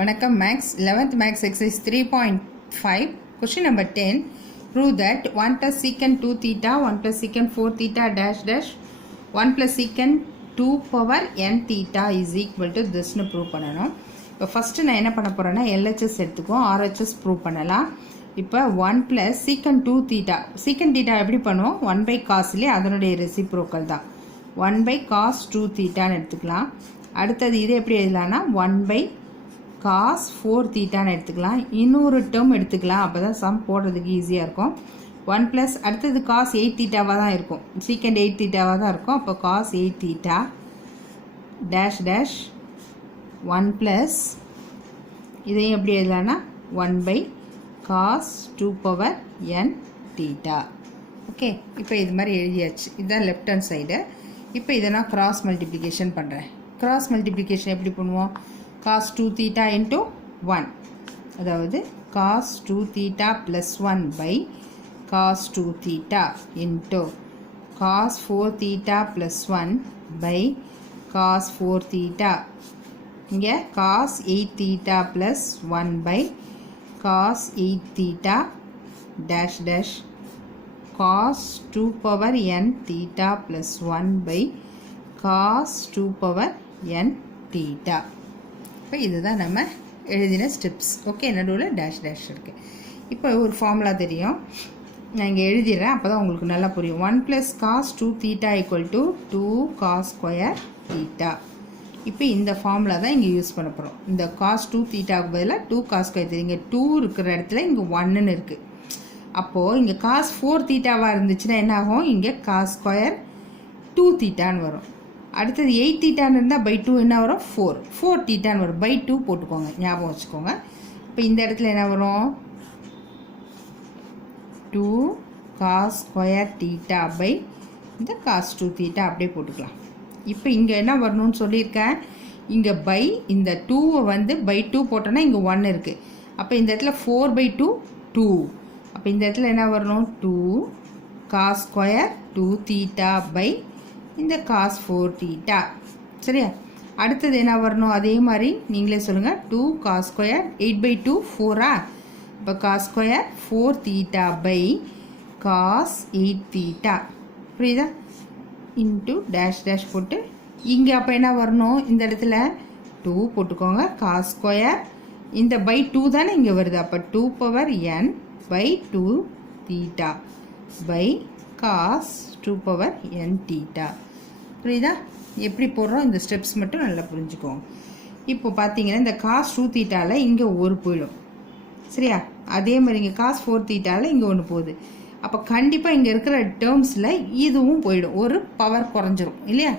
வணக்கம் maths 11th maths exercise 3.5 question number 10 prove that 1 plus secant 2 theta 1 plus secant 4 theta dash dash 1 plus secant 2 power n theta is equal to this னு prove பண்ணணும். இப்போ first நான் என்ன பண்ண போறேன்னா LHS எடுத்துக்குவோம், RHS prove பண்ணலாம். இப்போ 1 plus secant 2 theta secant theta எப்படி பண்ணுவோம் 1 by cos லே அதனுடைய ரெசிப்ரோக்கல் தான் 1 by cos 2 theta னு எடுத்துக்கலாம். அடுத்தது இது எப்படி எழுதலாம்னா 1 by cos 4 theta னு எடுத்துக்கலாம். இன்னொரு டேர்ம் எடுத்துக்கலாம், அப்போ தான் சம் போடுறதுக்கு ஈஸியாக இருக்கும். 1 ப்ளஸ் அடுத்தது cos 8 தீட்டாவாக தான் இருக்கும், secant 8 தீட்டாவாக தான் இருக்கும். அப்போ cos 8 theta dash dash 1 plus இதையும் எப்படி எழுதலாம்னா 1 by cos 2 power n theta. Okay, இப்போ இது மாதிரி எழுதியாச்சு. இதுதான் லெஃப்ட் ஹேண்ட் சைடு. இப்போ இதை நான் கிராஸ் மல்டிப்ளிகேஷன் பண்ணுறேன். கிராஸ் மல்டிப்ளிகேஷன் எப்படி பண்ணுவோம், cos 2 theta into 1, அதாவது cos 2 theta plus 1 by cos 2 theta into cos 4 theta plus 1 by cos 4 theta. இங்கே cos 8 theta plus 1 by cos 8 theta dash dash cos 2 power n theta plus 1 by cos 2 power n theta. இப்போ இதுதான் நம்ம எழுதின steps. Okay, நடுவில் dash dash இருக்குது. இப்போ ஒரு formula தெரியும், நான் இங்கே எழுதிடுறேன், அப்போ தான் உங்களுக்கு நல்லா புரியும். 1 plus cos 2 theta equal to 2 cos square theta. இப்போ இந்த ஃபார்முலா தான் இங்கே யூஸ் பண்ண போகிறோம். இந்த காஸ் 2 தீட்டாவுக்கு பதிலாக 2 காஸ் ஸ்கொயர் தீட்டா, இங்கே 2 இருக்கிற இடத்துல இங்கே 1ன்னு இருக்குது. அப்போது இங்கே காஸ் 4 தீட்டாவாக இருந்துச்சுன்னா என்ன ஆகும், இங்கே காஸ் ஸ்கொயர் 2 தீட்டான்னு வரும். அடுத்தது 8 தீட்டான்னு இருந்தால் பை 2 என்ன வரும் 4 தீட்டான்னு வரும். பை 2 போட்டுக்கோங்க, ஞாபகம் வச்சுக்கோங்க. இப்போ இந்த இடத்துல என்ன வரும் 2 காஸ் ஸ்கொயர் தீட்டா பை இந்த காஸ் 2 தீட்டா அப்படியே போட்டுக்கலாம். இப்போ இங்கே என்ன வரணும்னு சொல்லியிருக்கேன், இங்கே பை இந்த 2வை வந்து பை 2 போட்டோன்னா இங்கே 1 இருக்குது. அப்போ இந்த இடத்துல 4 by 2 2. அப்போ இந்த இடத்துல என்ன வரணும் 2 காஸ் ஸ்கொயர் 2 தீட்டா பை இந்த காஸ் 4 தீட்டா. சரியா, அடுத்தது என்ன வரணும் அதே மாதிரி நீங்களே சொல்லுங்கள். 2 காஸ் ஸ்கொயர் 8 by 2 4ஆ, இப்போ cos square 4 theta by cos 8 theta. புரியுதா, இன்ட்டு டேஷ் டேஷ் போட்டு இங்கே அப்போ என்ன வரணும் இந்த இடத்துல 2 போட்டுக்கோங்க. காஸ் ஸ்கொயர் இந்த பை 2 தானே இங்கே வருது, அப்போ 2 power n by 2 theta by cos 2 power n theta. புரியுதா, எப்படி போடுறோம் இந்த ஸ்டெப்ஸ் மட்டும் நல்லா புரிஞ்சுக்கோங்க. இப்போ பார்த்தீங்கன்னா இந்த காஸ் 2 தீட்டாவில் இங்கே ஒரு போயிடும். சரியா, அதே மாதிரி இங்கே காஸ் 4 தீட்டாவில் இங்கே ஒன்று போகுது. அப்போ கண்டிப்பாக இங்கே இருக்கிற டேர்ம்ஸில் இதுவும் போயிடும், ஒரு பவர் குறைஞ்சிரும் இல்லையா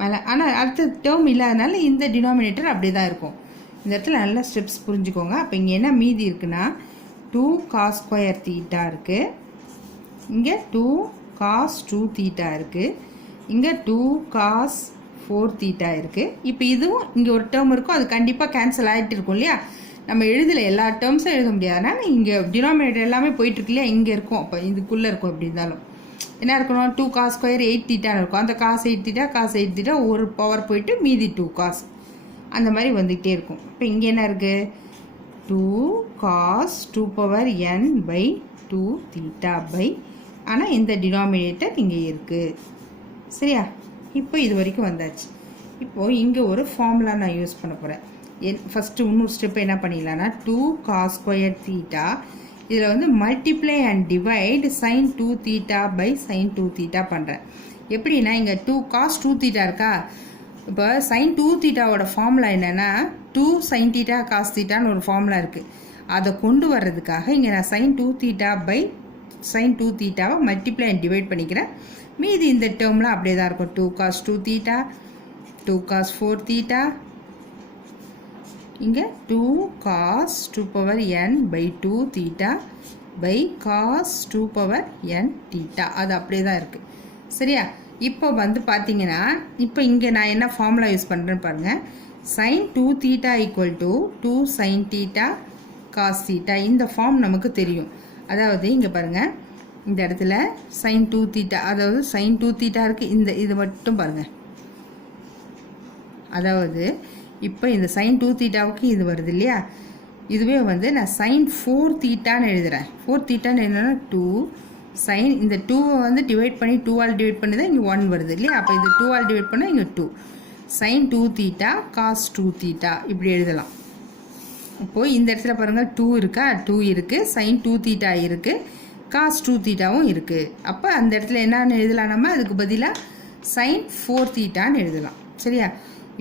மேலே. ஆனால் அடுத்த டேர்ம் இல்லாதனால இந்த டினாமினேட்டர் அப்படி தான் இருக்கும். இந்த இடத்துல நல்லா ஸ்டெப்ஸ் புரிஞ்சுக்கோங்க. அப்போ இங்கே என்ன மீதி இருக்குன்னா 2 காஸ் ஸ்கொயர் தீட்டா இருக்குது, இங்கே 2 காஸ் 2 தீட்டா இருக்குது, இங்கே 2 காஸ் 4 தீட்டா இருக்குது. இப்போ இதுவும் இங்கே ஒரு டேர்ம் இருக்கும், அது கண்டிப்பாக கேன்சல் ஆகிட்டு இருக்கும் இல்லையா. நம்ம எழுதலை, எல்லா டேர்ம்ஸும் எழுத முடியாதுனா இங்கே டினாமினேட்டர் எல்லாமே போயிட்டுருக்கு இல்லையா, இங்கே இருக்கும். அப்போ இதுக்குள்ளே இருக்கும். எப்படி இருந்தாலும் என்ன இருக்கணும் 2 காஸ் ஸ்கொயர் 8 தீட்டான்னு இருக்கும். அந்த காஸ் 8 தீட்டா காஸ் 8 தீட்டா ஒரு பவர் போயிட்டு மீதி 2 காஸ் அந்த மாதிரி வந்துக்கிட்டே இருக்கும். இப்போ இங்கே என்ன இருக்குது 2 cos 2 power n by 2 theta by, ஆனால் இந்த டினாமினேட்டர் இங்கே இருக்குது. சரியா, இப்போ இது வரைக்கும் வந்தாச்சு. இப்போது இங்கே ஒரு ஃபார்முலா நான் யூஸ் பண்ண போகிறேன். ஃபஸ்ட்டு இன்னொரு ஸ்டெப் என்ன பண்ணிடலான்னா 2 காஸ் ஸ்கொயர் தீட்டா, இதில் வந்து multiply and divide sine 2 theta by sine 2 theta பண்ணுறேன். எப்படின்னா இங்கே 2 காஸ் 2 தீட்டா இருக்கா, இப்போ சைன் 2 தீட்டாவோட ஃபார்முலா என்னென்னா 2 சைன் தீட்டா காஸ் தீட்டான்னு ஒரு ஃபார்முலா இருக்குது. அதை கொண்டு வர்றதுக்காக இங்கே நான் சைன் 2 தீட்டா பை சைன் 2 தீட்டாவை மல்டிப்ளை அண்ட் டிவைட் பண்ணிக்கிறேன். மீதி இந்த டேர்ம்லாம் அப்படியே தான் இருக்கும். 2 காஸ் 2 தீட்டா 2 காஸ் 4 தீட்டா, இங்கே 2 cos 2 power n by 2 theta by cos 2 power n theta, அது அப்படியே தான் இருக்குது. சரியா, இப்போ வந்து பார்த்தீங்கன்னா இப்போ இங்கே நான் என்ன ஃபார்முலா யூஸ் பண்ணுறேன்னு பாருங்கள். Sine 2 theta equal to 2 sine theta cos theta. இந்த ஃபார்ம் நமக்கு தெரியும். அதாவது இங்கே பாருங்கள், இந்த இடத்துல சைன் 2 தீட்டா, அதாவது சைன் 2 தீட்டா இருக்குது. இது மட்டும் பாருங்கள், அதாவது இப்போ இந்த sin 2 தீட்டாவுக்கு இது வருது இல்லையா, இதுவே வந்து நான் sin 4 தீட்டான்னு எழுதுகிறேன். 4 தீட்டான்னு எழுதுனா 2 sin இந்த 2 வந்து டிவைட் பண்ணி 2 ஆல் டிவைட் பண்ணி தான் இங்கே 1 வருது இல்லையா, அப்போ இது 2 ஆல் டிவைட் பண்ணால் இங்கே 2 sin 2 தீட்டா cos 2 தீட்டா இப்படி எழுதலாம். இப்போது இந்த இடத்துல பாருங்கள் 2 இருக்கா, 2 இருக்குது, sin 2 தீட்டா இருக்குது, cos 2 தீட்டாவும் இருக்குது. அப்போ அந்த இடத்துல என்னன்னு எழுதலாம், நம்ம அதுக்கு பதிலாக sin 4 தீட்டான்னு எழுதலாம். சரியா,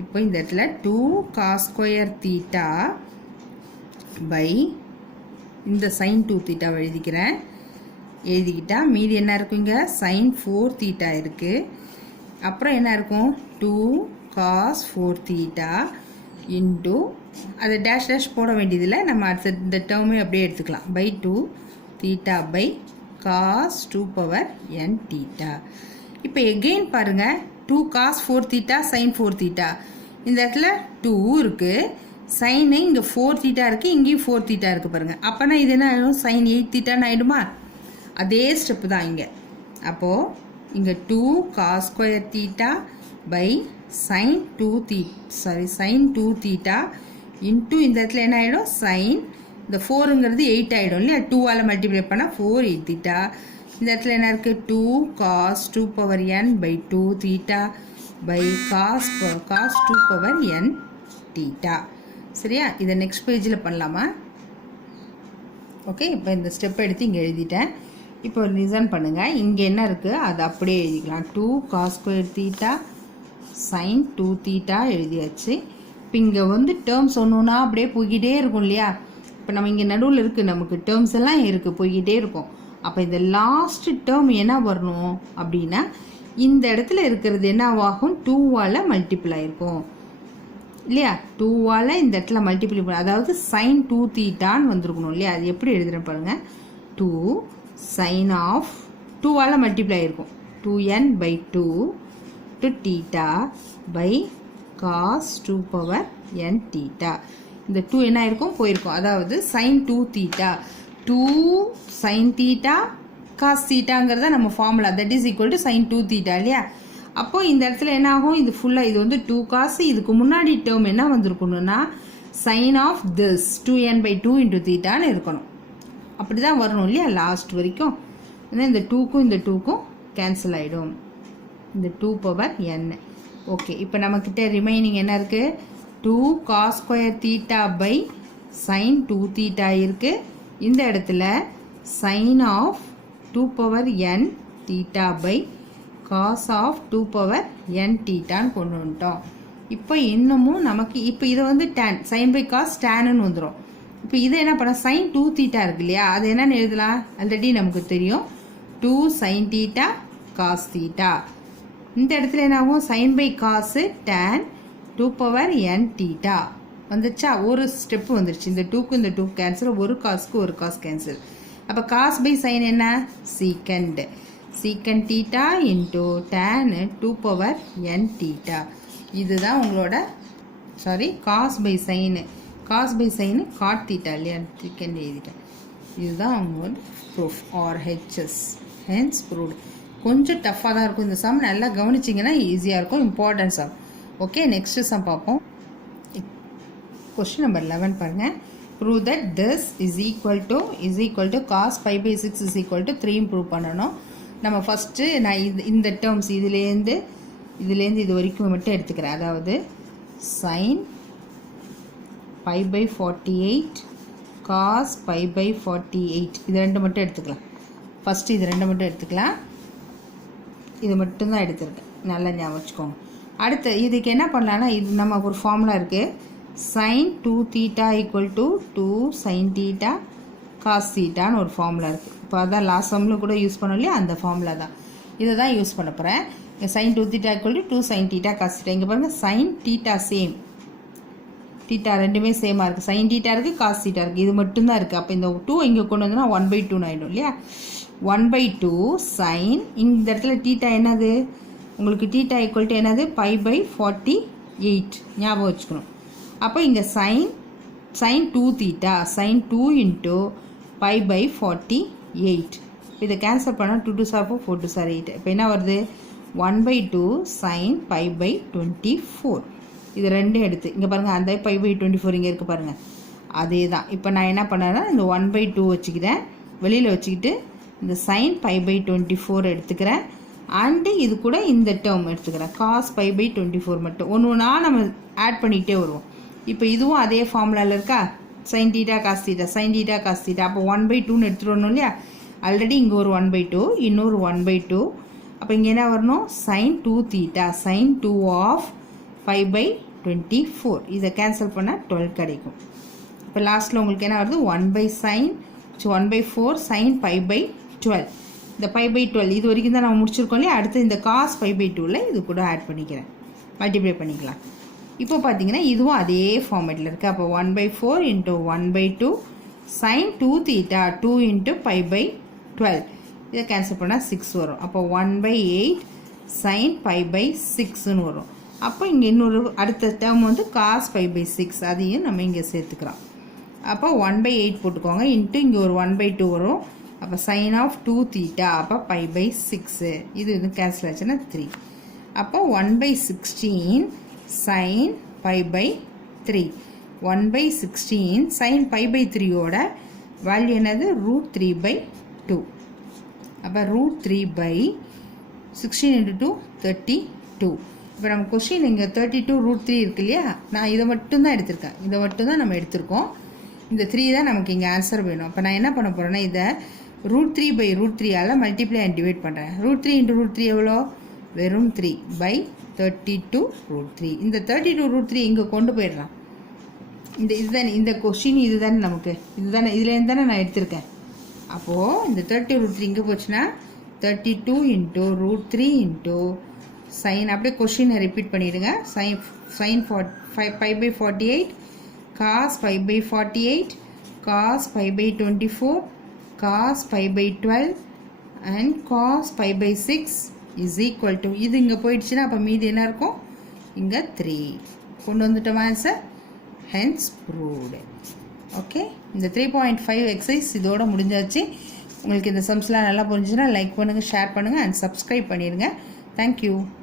இப்போ இந்த இடத்துல 2 cos ஸ்கொயர் தீட்டா பை இந்த sin 2 தீட்டாவை எழுதிக்கிட்டா மீதி என்ன இருக்குங்க, sin 4 தீட்டா இருக்குது. அப்புறம் என்ன இருக்கும், 2 cos 4 தீட்டா இன்ட்டு அதை டேஷ் போட வேண்டியதில்லை, நம்ம அடுத்த இந்த டேர்மே அப்படியே எடுத்துக்கலாம், by 2 theta by cos 2 power n theta. இப்போ எகெயின் பாருங்கள் 2 cos 4 தீட்டா sin 4 தீட்டா, இந்த இடத்துல 2 இருக்குது, சைனு இங்கே 4 தீட்டா இருக்குது, இங்கேயும் 4 தீட்டா இருக்குது பாருங்கள். அப்போனா இது என்ன ஆகிடும், sin 8 தீட்டான்னு ஆகிடுமா, அதே ஸ்டெப்பு தான் இங்கே. அப்போது இங்கே 2 cos square theta by sin 2 theta into இந்த இடத்துல என்ன ஆகிடும், sin இந்த 4ங்கிறது 8 ஆகிடும் இல்லையா, 2ஆல் மல்டிப்ளை பண்ணால் 4 8 தீட்டா. இந்த இடத்துல என்ன இருக்குது, 2 cos 2 power n by 2 theta by cos 2 power n theta. சரியா, இதை நெக்ஸ்ட் பேஜில் பண்ணலாமா? ஓகே, இப்போ இந்த ஸ்டெப் எடுத்து இங்கே எழுதிட்டேன். இப்போ லிசன் பண்ணுங்கள், இங்கே என்ன இருக்குது அது அப்படியே எழுதிக்கலாம். 2 cos square theta sin 2 theta எழுதியாச்சு. இப்போ இங்கே வந்து டேர்ம்ஸ் ஒன்றுனா அப்படியே போய்கிட்டே இருக்கும் இல்லையா, இப்போ நம்ம இங்கே நடுவில் இருக்குது, நமக்கு டேர்ம்ஸ் எல்லாம் இருக்குது, போய்கிட்டே இருக்கும். அப்போ இந்த லாஸ்ட் டேர்ம் என்ன வரணும் அப்படின்னா, இந்த இடத்துல இருக்கிறது என்னவாகும், 2ஆல் மல்டிப்ளை ஆயிருக்கும் இல்லையா, 2ஆல் இந்த இடத்துல மல்டிப்ளை பண்ண, அதாவது sin 2 தீட்டான்னு வந்திருக்கணும் இல்லையா. அது எப்படி எழுதுகிறேன் பாருங்கள், 2 sin ஆஃப் 2ஆல் மல்டிப்ளை ஆயிருக்கும் 2n by 2 to theta by cos 2 power n theta. இந்த 2 என்ன ஆயிருக்கும், போயிருக்கும். அதாவது sin 2 theta 2 sin theta cos தீட்டாங்கிறத நம்ம formula, that is equal to sin 2 theta இல்லையா. அப்போது இந்த இடத்துல என்ன ஆகும், இது ஃபுல்லாக இது வந்து 2 cos, இதுக்கு முன்னாடி டேர்ம் என்ன வந்திருக்கணும்னா sin of this 2n by 2 into தீட்டான்னு இருக்கணும். அப்படி தான் வரணும் இல்லையா லாஸ்ட் வரைக்கும். ஏன்னா இந்த 2க்கும் இந்த 2க்கும் கேன்சல் ஆகிடும், இந்த 2 பவர் n. ஓகே, இப்போ நம்மக்கிட்ட ரிமைனிங் என்ன இருக்குது, 2 cos square theta by sin 2 theta இருக்குது. இந்த இடத்துல sin of 2 power n theta by cos of 2 power n தீட்டான்னு கொண்டு வந்துட்டோம். இப்போ இன்னமும் நமக்கு இப்போ இதை வந்து tan sin பை cos tanன்னு வந்துடும். இப்போ இதை என்ன பண்ண, sin 2 தீட்டா இருக்கு இல்லையா, அது என்னன்னு எழுதலாம், ஆல்ரெடி நமக்கு தெரியும், 2 sin தீட்டா cos தீட்டா. இந்த இடத்துல என்ன ஆகும், sin by cos tan 2 power n theta வந்துச்சா, ஒரு ஸ்டெப்பு வந்துருச்சு. இந்த 2க்கு இந்த 2 கேன்சல், ஒரு காஸ்க்கு ஒரு காஸ் கேன்சல். அப்போ cos பை sin என்ன, secant theta into tan 2 power n theta. இதுதான் உங்களோட cos by sin cot theta இல்லையா, சீக்கண்ட் எழுதிட்டேன். இதுதான் உங்களோட ப்ரூஃப் ஆர் ஹெச்எஸ், ஹென்ஸ் ப்ரூவ்டு. கொஞ்சம் டஃப்பாக தான் இருக்கும் இந்த சம், நல்லா கவனிச்சிங்கன்னா ஈஸியாக இருக்கும், importance sum. Okay, next sum பார்ப்போம். கொஸ்டின் நம்பர் 11 பாருங்கள். Prove that this is equal to cos 5/6 is equal to 3 prove பண்ணணும். நம்ம ஃபஸ்ட்டு நான் இந்த டேர்ம்ஸ் இதுலேருந்து இது வரைக்கும் மட்டும் எடுத்துக்கிறேன். அதாவது sin 5/48 cos 5/48 இது ரெண்டு மட்டும் எடுத்துக்கலாம். ஃபஸ்ட்டு இது ரெண்டு மட்டும் எடுத்துக்கலாம், இது மட்டும்தான் எடுத்துருக்கேன், நல்லா ஞாபகம் வச்சுக்கோங்க. அடுத்து இதுக்கு என்ன பண்ணலான்னா, இது நமக்கு ஒரு ஃபார்முலா இருக்குது, sin 2 theta equal to 2 sin theta cos தீட்டான்னு ஒரு ஃபார்முலா இருக்குது. இப்போ அதான் லாஸ்ட் சம்மில் கூட யூஸ் பண்ணோம் இல்லையா, அந்த ஃபார்முலா தான், இதை தான் யூஸ் பண்ண போகிறேன். sin 2 theta equal to 2 sin theta cos theta. இங்கே பாருங்கள், sin தீட்டா சேம், தீட்டா ரெண்டுமே சேமாக இருக்குது, sin தீட்டா இருக்குது cos தீட்டா இருக்குது, இது மட்டும்தான் இருக்குது. அப்போ இந்த 2 இங்கே கொண்டு வந்தோன்னா 1/2 ஆகிடும் இல்லையா. 1/2 sin, இந்த இடத்துல தீட்டா என்னது உங்களுக்கு, தீட்டா ஈக்குவல் டு என்னது, 5/48 ஞாபகம் வச்சுக்கணும். அப்போ இங்கே sin 2 தீட்டா sin 2 இன்ட்டு 5/48. இதை கேன்சல் பண்ணால் 2 2 4 4 2 8. இப்போ என்ன வருது, 1/2 sin 5/24. இது ரெண்டும் எடுத்து இங்கே பாருங்கள், அந்த π/24 இங்கே இருக்குது பாருங்கள், அதே தான். இப்போ நான் என்ன பண்ணேன்னா இந்த 1/2 வச்சுக்கிறேன், வெளியில் வச்சுக்கிட்டு இந்த sin π/24 எடுத்துக்கிறேன். அண்டு இது கூட இந்த டேர்ம் எடுத்துக்கிறேன், cos π/24 மட்டும். ஒன்று ஒன்றா நம்ம ஆட் பண்ணிக்கிட்டே வருவோம். இப்போ இதுவும் அதே ஃபார்முலாவில் இருக்கா, sin θ cos θ sin θ cos θ. அப்போ 1/2ன்னு எடுத்துகிட்டு வரணும் இல்லையா. ஆல்ரெடி இங்கே ஒரு 1/2, இன்னொரு 1/2. அப்போ இங்கே என்ன வரணும், sin 2θ sin 2 of π/24. இதை கேன்சல் பண்ணால் 12 கிடைக்கும். இப்போ லாஸ்ட்டில் உங்களுக்கு என்ன வருது, 1/4 sin π/12. இந்த π/12 இது வரைக்கும் தான் நம்ம முடிச்சிருக்கோம் இல்லையா. அடுத்து இந்த cos π/2ல் இது கூட ஆட் பண்ணிக்கிறேன், மல்டிப்ளை பண்ணிக்கலாம். இப்போ பார்த்தீங்கன்னா இதுவும் அதே ஃபார்மேட்டில் இருக்குது. அப்போ 1/4 × 1/2 sin 2θ 2 × π/12. இதை கேன்சல் பண்ணால் 6 வரும். அப்போ 1/8 sin π/6ன்னு வரும். அப்போ இங்கே இன்னொரு அடுத்த டேர்ம் வந்து cos π/6, அதையும் நம்ம இங்கே சேர்த்துக்கிறோம். அப்போ 1/8 போட்டுக்கோங்க, இன்ட்டு இங்கே ஒரு 1/2 வரும். அப்போ sin of 2θ அப்போ π/6. இது கேன்சல் ஆச்சுன்னா 3. அப்போ 1/16 sin π/3. 1/16 sin π/3யோட வேல்யூ என்னது, √3/2. அப்போ √3/16 × 2 32. இப்போ நம்ம கொஷின் இங்கே 32 √3 இருக்கு இல்லையா. நான் இதை மட்டும்தான் எடுத்திருக்கேன், இதை மட்டும்தான் நம்ம எடுத்திருக்கோம். இந்த 3 தான் நமக்கு இங்கே ஆன்சர் வேணும். அப்போ நான் என்ன பண்ண போகிறேன்னா இதை √3/√3ஆல் மல்டிப்ளை அண்ட் டிவைட் பண்ணுறேன். √3 × √3 எவ்வளோ, வெறும் 3/32 √3. இந்த 32 √3 இங்கே கொண்டு போயிடலாம். இதுதானே இந்த கொஷின், இதுதானே நமக்கு, இதுதானே இதுலேருந்து தானே நான் எடுத்திருக்கேன். அப்போது இந்த 30 √3 இங்கே போச்சுன்னா 32 × √3 × sin, அப்படியே கொஷினை ரிப்பீட் பண்ணிவிடுங்க. sin π/48 cos π/48 cos π/24 cos π/12 and cos π/6 is equal to, இது இங்கே போயிடுச்சுன்னா அப்போ மீதி என்ன இருக்கும், இங்கே 3 கொண்டு வந்துட்டோமா ஆன்சர். hence proved. ஓகே, இந்த 3.5 எக்ஸசைஸ் இதோட முடிஞ்சாச்சு. உங்களுக்கு இந்த சம்ஸ்லாம் நல்லா புரிஞ்சுன்னா லைக் பண்ணுங்கள், ஷேர் பண்ணுங்கள் அண்ட் சப்ஸ்கிரைப் பண்ணிடுங்க. தேங்க்யூ.